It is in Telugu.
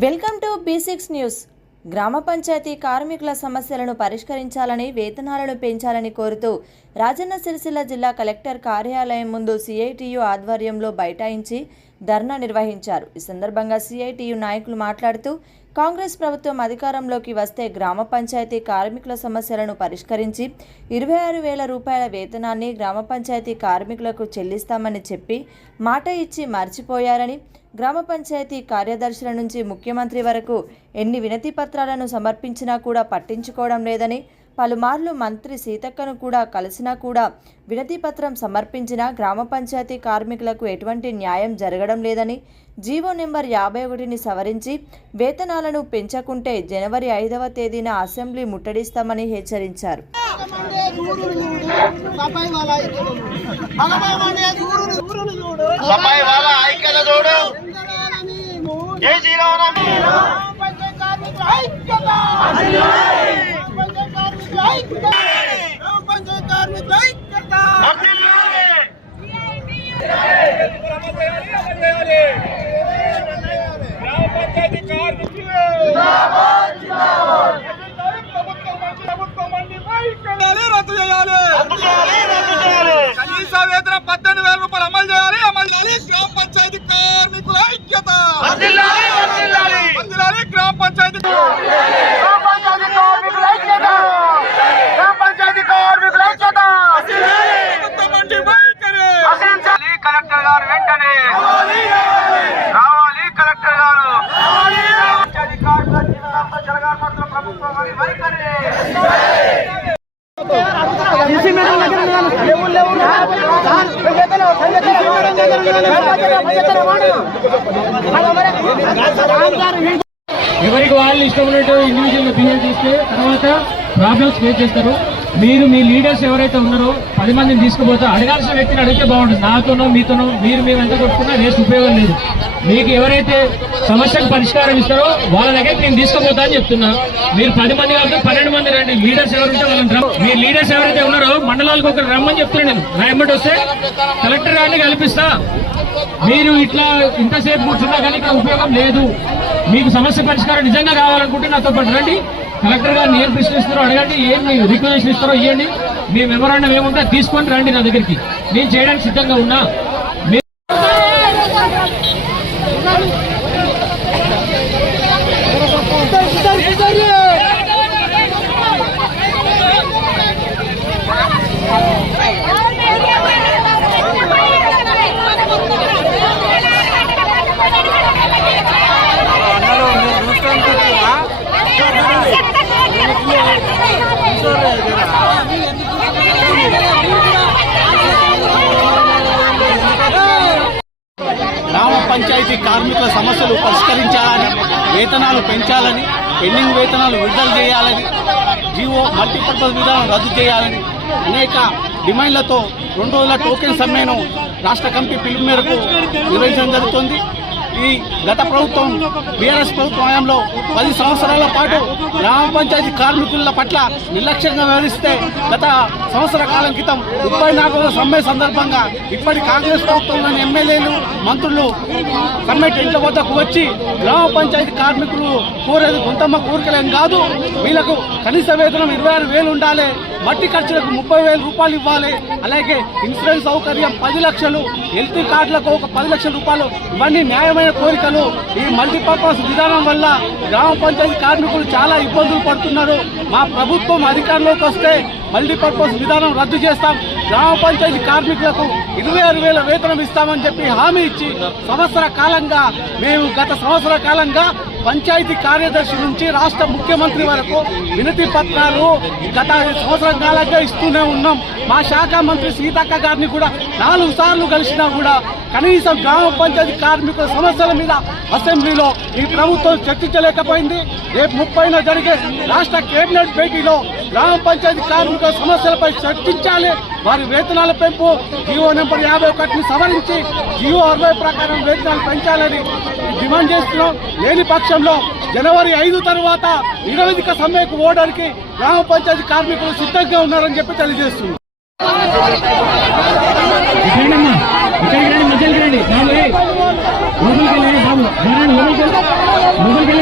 Welcome to B six news. గ్రామ పంచాయతీ కార్మికుల సమస్యలను పరిష్కరించాలని వేతనాలను పెంచాలని కోరుతూ రాజన్న సిరిసిల్ల జిల్లా కలెక్టర్ కార్యాలయం ముందు సిఐటియు ఆధ్వర్యంలో బైఠాయించి ధర్నా నిర్వహించారు. ఈ సందర్భంగా సిఐటియు నాయకులు మాట్లాడుతూ కాంగ్రెస్ ప్రభుత్వం అధికారంలోకి వస్తే గ్రామ పంచాయతీ కార్మికుల సమస్యలను పరిష్కరించి ఇరవై ఆరు వేల రూపాయల వేతనాన్ని గ్రామ పంచాయతీ కార్మికులకు చెల్లిస్తామని చెప్పి మాట ఇచ్చి మర్చిపోయారని గ్రామ పంచాయతీ కార్యదర్శుల నుంచి ముఖ్యమంత్రి వరకు ఎన్ని వినతి పత్రాలను సమర్పించినా కూడా పట్టించుకోవడం లేదని పలుమార్లు మంత్రి సీతక్కను కూడా కలిసినా కూడా వినతి పత్రం సమర్పించినా గ్రామ పంచాయతీ కార్మికులకు ఎటువంటి న్యాయం జరగడం లేదని జీవో నెంబర్ యాభై ఒకటిని సవరించి వేతనాలను పెంచకుంటే జనవరి ఐదవ తేదీన అసెంబ్లీ ముట్టడిస్తామని హెచ్చరించారు. పంచాయత్ కార్మికుల ఐక్యత రద్దు చేయాలి కనీస వేతన పద్దెనిమిది వేల రూపాయలు అమలు చేయాలి అమలు చేయాలి గ్రామ పంచాయతీ కార్మికుల ఐక్యత అందిలాలి గ్రామ పంచాయతీ ప్రభుత్వం వంటి వైఖరి. కలెక్టర్ గారు వెంటనే రావాలి కలెక్టర్ గారు పంచాయతీ కార్మికుల జీవితాలతో జరగాల్సిన ప్రభుత్వం అని వైఖరి ఎవరికి వాళ్ళు ఇష్టం ఉన్నట్టు ఇండివిజువల్ బిహేవ్ చేస్తే తర్వాత ప్రాబ్లమ్స్ ఫేస్ చేస్తారు. మీరు మీ లీడర్స్ ఎవరైతే ఉన్నారో పది మందిని తీసుకుపోతే అడగాల్సిన వ్యక్తిని అడిగితే బాగుంటుంది. నాతోనో మీతోనో మీరు మేము ఎంత కొట్టుకున్నా రేసు ఉపయోగం లేదు. మీకు ఎవరైతే సమస్యకు పరిష్కారం ఇస్తారో వాళ్ళ దగ్గర నేను తీసుకుపోతా అని చెప్తున్నా. మీరు పది మంది కాదు పన్నెండు మంది రండి. లీడర్స్ ఎవరుంటే వాళ్ళని రమ్మ- మీ లీడర్స్ ఎవరైతే ఉన్నారో మండలాలకు ఒకరు రమ్మని చెప్తున్నా నేను. నా ఎమ్మటి వస్తే కలెక్టర్ గారిని కల్పిస్తా. మీరు ఇట్లా ఇంతసేపు కూర్చున్నా కానీ ఇక్కడ ఉపయోగం లేదు. మీకు సమస్య పరిష్కారం నిజంగా కావాలనుకుంటే నాతో పాటు రండి. కలెక్టర్ గారిని ఏం ప్రశ్న ఇస్తారో అడగండి. ఏం రిక్వెస్ట్ ఇస్తారో ఇవ్వండి మీ మెమరాండం ఏముంటే తీసుకొని రండి నా దగ్గరికి. నేను చేయడానికి సిద్ధంగా ఉన్నా. కార్మికుల సమస్యలు పరిష్కరించాలని వేతనాలు పెంచాలని పెండింగ్ వేతనాలు విడుదల చేయాలని జీవో మల్టీపర్పస్ విధానం రద్దు చేయాలని అనేక డిమాండ్లతో రెండు రోజుల టోకెన్ సమ్మెను రాష్ట్ర కమిటీ పిలుపు మేరకు నిర్వహించడం జరుగుతుంది. ఈ గత ప్రభుత్వం బీఆర్ఎస్ ప్రభుత్వం హయాంలో పది సంవత్సరాల పాటు గ్రామ పంచాయతీ కార్మికుల పట్ల నిర్లక్ష్యంగా వ్యవహరిస్తే గత సంవత్సర కాలం క్రితం ముప్పై నాలుగు సమ్మె సందర్భంగా ఇప్పటి కాంగ్రెస్ ప్రభుత్వంలోని ఎమ్మెల్యేలు మంత్రులు సమ్మె టెంట్ల వద్దకు వచ్చి గ్రామ పంచాయతీ కార్మికులు కోరేది గుంతమ్మ కోరికలేం కాదు. వీళ్ళకు కనీస వేతనం ఇరవై ఆరు వేలు ఉండాలి. మట్టి ఖర్చులకు ముప్పై వేల రూపాయలు ఇవ్వాలి. అలాగే ఇన్సూరెన్స్ సౌకర్యం పది లక్షలు హెల్త్ కార్డులకు ఒక పది లక్షల రూపాయలు ఇవన్నీ న్యాయమైన కోరికలు ఈ మల్టీపర్పస్ విధానం వల్ల గ్రామ పంచాయతీ కార్మికులు చాలా ఇబ్బందులు పడుతున్నారు. మా ప్రభుత్వం అధికారంలోకి వస్తే మల్టీపర్పస్ విధానం రద్దు చేస్తాం. గ్రామ పంచాయతీ కార్మికులకు ఇరవై ఆరు వేల వేతనం ఇస్తామని చెప్పి హామీ ఇచ్చి సంవత్సర కాలంగా మేము గత సంవత్సర కాలంగా పంచాయతీ కార్యదర్శి నుంచి రాష్ట్ర ముఖ్యమంత్రి వరకు వినతి పత్రాలు గత సంవత్సరం కాలంగా ఇస్తూనే ఉన్నాం. మా శాఖ మంత్రి సీతక్క గారిని కూడా నాలుగు సార్లు కలిసినా కూడా కనీసం గ్రామ పంచాయతీ కార్మికుల సమస్యల మీద అసెంబ్లీలో ఈ ప్రభుత్వం చర్చించలేకపోయింది. రేపు ముప్పైన జరిగే రాష్ట్ర కేబినెట్ భేటీలో గ్రామ పంచాయతీ కార్మికుల సమస్యలపై చర్చించాలి. వారి వేతనాల పెంపు జియో నెంబర్ యాభై ఒకటిని సవరించి జియో అరవై ప్రకారం వేతనాలు పెంచాలని డిమాండ్ చేస్తున్నాం. లేని పక్షంలో జనవరి ఐదు తర్వాత నిరవధిక సమ్మెకు ఓడడానికి గ్రామ పంచాయతీ కార్మికులు సిద్ధంగా ఉన్నారని చెప్పి తెలియజేస్తున్నాం. మధ్యలోకి రండి. బాబు లోపలికి వెళ్ళండి బాబు లోపలికి